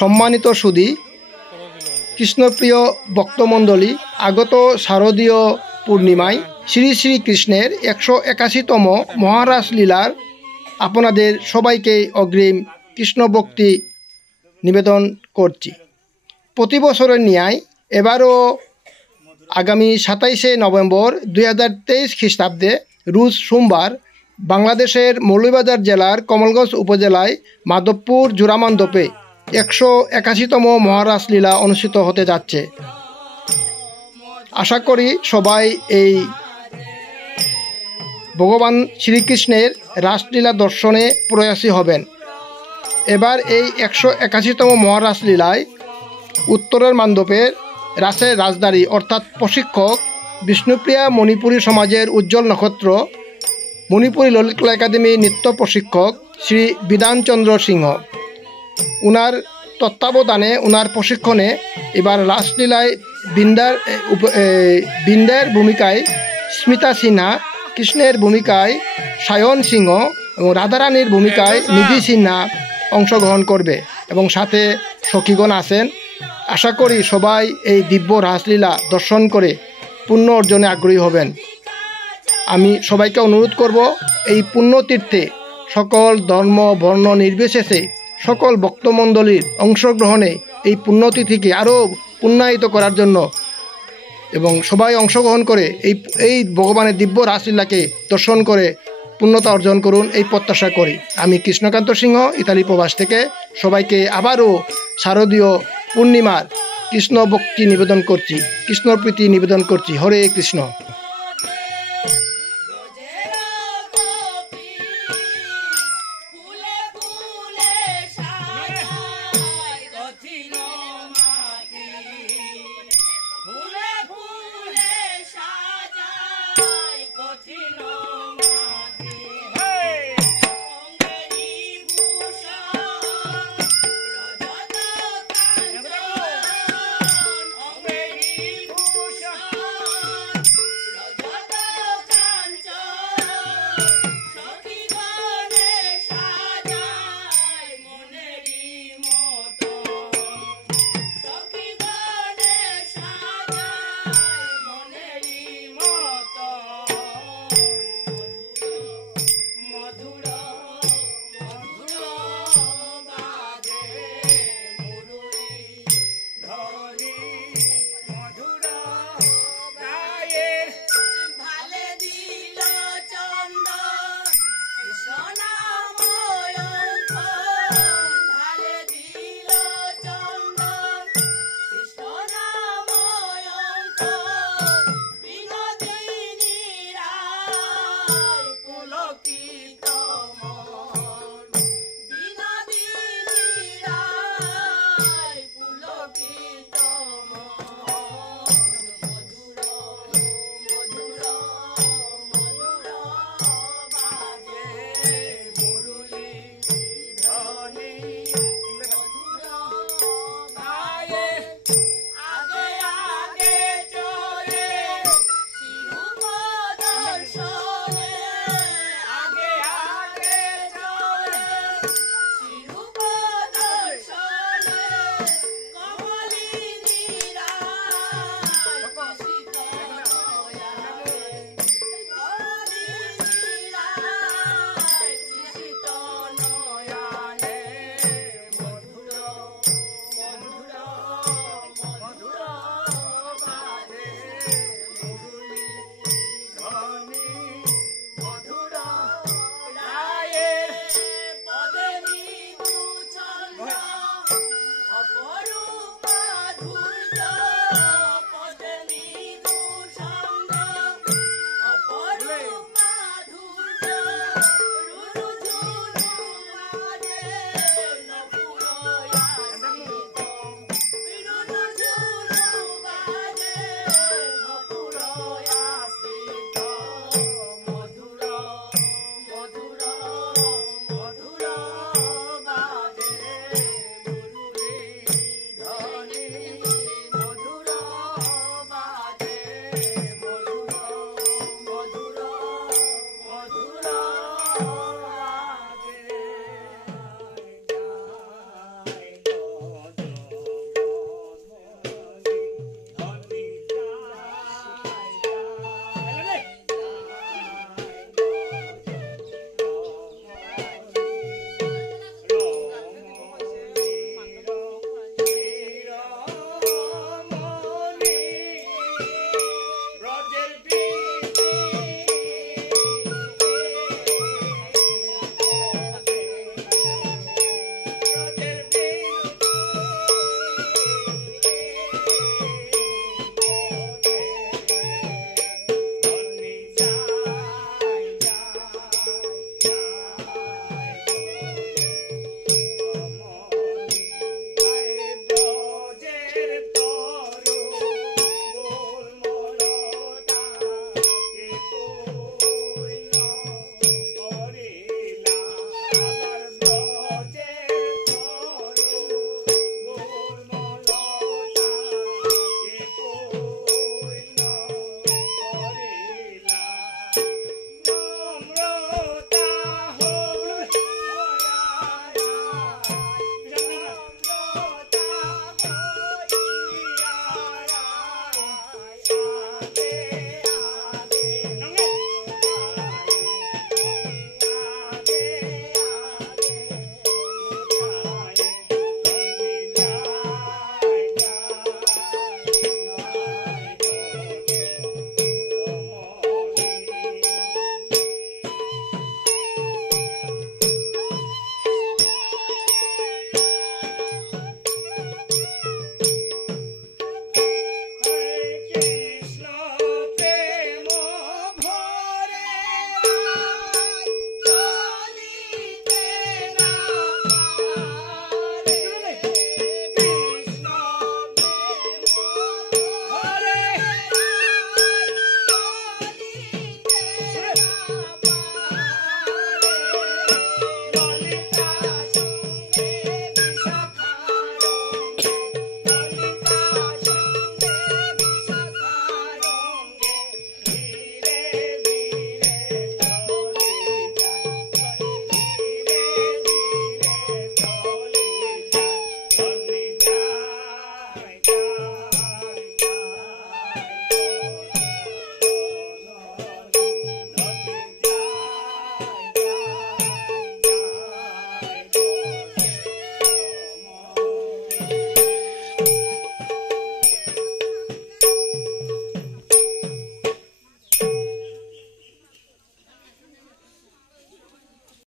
সম্মানিত সুধী, কৃষ্ণপ্রিয় ভক্তমণ্ডলী, আগত শারদীয় পূর্ণিমায় শ্রী শ্রী কৃষ্ণের 181তম মহারাস লীলার আপনাদের সবাইকে অগ্রিম কৃষ্ণ ভক্তি নিবেদন করছি। প্রতি বছরের ন্যায় এবারও আগামী 27শে নভেম্বর 2023 খ্রিস্টাব্দে রোজ সোমবার বাংলাদেশের মৌলভীবাজার জেলার কমলগঞ্জ উপজেলায় মাধবপুর জোড়ামণ্ডপে 181তম মহারাস লীলা অনুষ্ঠিত হতে যাচ্ছে। আশা করি সবাই এই ভগবান শ্রীকৃষ্ণের রাসলীলা দর্শনে প্রয়াসী হবেন। এবার এই 181তম মহারাস লীলায় উত্তরের মান্ডপের রাসের রাজদারী অর্থাৎ প্রশিক্ষক বিষ্ণুপ্রিয়া মণিপুরী সমাজের উজ্জ্বল নক্ষত্র মণিপুরী ললিতকলা একাডেমি নৃত্য প্রশিক্ষক শ্রী বিধানচন্দ্র সিংহ, উনার তত্ত্বাবধানে উনার প্রশিক্ষণে এবার রাসলীলায় বৃন্দার ভূমিকায় স্মিতা সিনহা, কৃষ্ণের ভূমিকায় সায়ন সিংহ এবং রাধারানীর ভূমিকায় নিধি সিনহা অংশগ্রহণ করবে এবং সাথে সখীগণ আছেন। আশা করি সবাই এই দিব্য রাসলীলা দর্শন করে পুণ্য অর্জনে আগ্রহী হবেন। আমি সবাইকে অনুরোধ করব এই পুণ্যতীর্থে সকল ধর্ম বর্ণ নির্বিশেষে সকল ভক্তমণ্ডলীর অংশগ্রহণে এই পুণ্যতিথিকে আরও পুণ্যায়িত করার জন্য এবং সবাই অংশগ্রহণ করে এই ভগবানের দিব্য রাসলীলাকে দর্শন করে পুণ্যতা অর্জন করুন এই প্রত্যাশা করি। আমি কৃষ্ণকান্ত সিংহ ইতালি প্রবাস থেকে সবাইকে আবারও শারদীয় পূর্ণিমার কৃষ্ণ ভক্তি নিবেদন করছি, কৃষ্ণ প্রীতি নিবেদন করছি। হরে কৃষ্ণ।